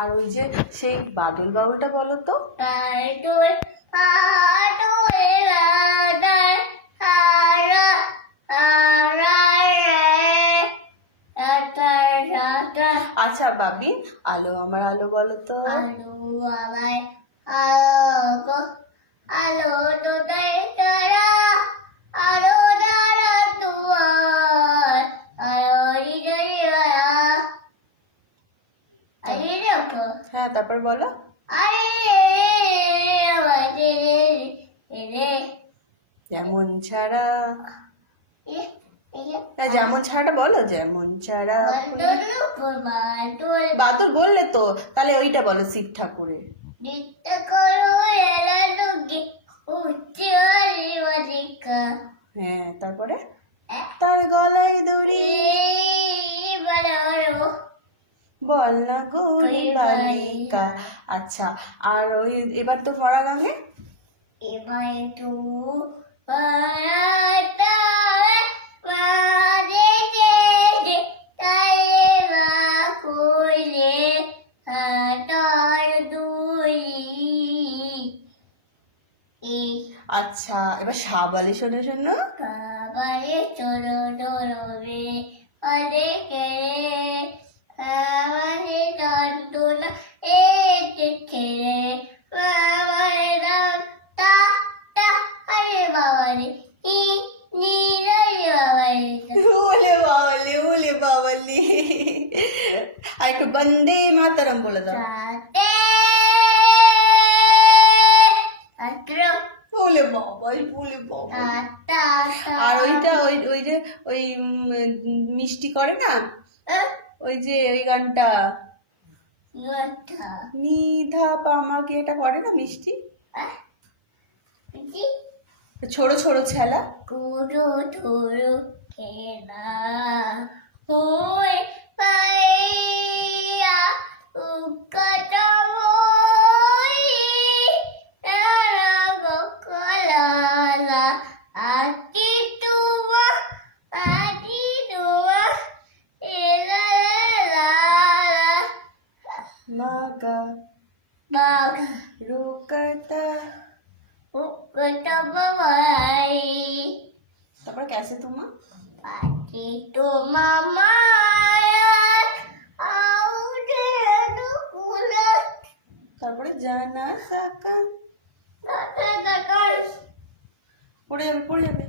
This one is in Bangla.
আর ওই যে সেই বাদল বাউলটা বলো তো। আচ্ছা বাবি, আলো আমার আলো বলো তো। আলো আমার আলো, আলো তোদের তারা, আলো তারা তোমার, আলো হৃদয়। আরে দেখো, হ্যাঁ তারপর বলো। আরে আমাদের রে যেমন ছাড়া, যেমন ছাড়াটা বলো। যেমন ছাড়া বাদল বললে তো, তাহলে ওইটা বলো শিব ঠাকুরের। নৃত্য করো এলা লোকে উঠছে বালিকা। হ্যাঁ তারপরে তার গলায় দড়ি বল না গরি বালিকা। আচ্ছা, আর ওই এবার তো পড়া গানে। এবার তো পারাটা মাঝে যে তারে বা কইলে হাতার দুই। আচ্ছা এবার সাবালে শোনো শোনো। বাবারে চলো ডরবে অনেকে বাবারে দন্তনা এ ছেড়ে বাবারে তা তা আরে বাবারে ই নি রে বাবারে। ওলে বাবালে ওলে বাবালে। আর একটু বন্দে মাতরম বলে দাও। সাথে আত্র ওলে বাবাই ওলে বাবা। তা আর ওইটা ওই ওই যে ওই মিষ্টি করে না, ওই যে ওই গানটা কথা নিধা পামাকে, এটা করে না মিষ্টি, ছোড়ো ছোড়ো ছেলা। কুরো ধুরো খেলা হয়ে পাইয়া উকটমই তারা বকলালা আতি তুমা এলা মাগা বাঘ রোকাতা। উকটমই তারপরে कैसे তোমা পাতি তোমা তারপরে জানা সাকা। পড়ে যাবে পড়ে যাবে।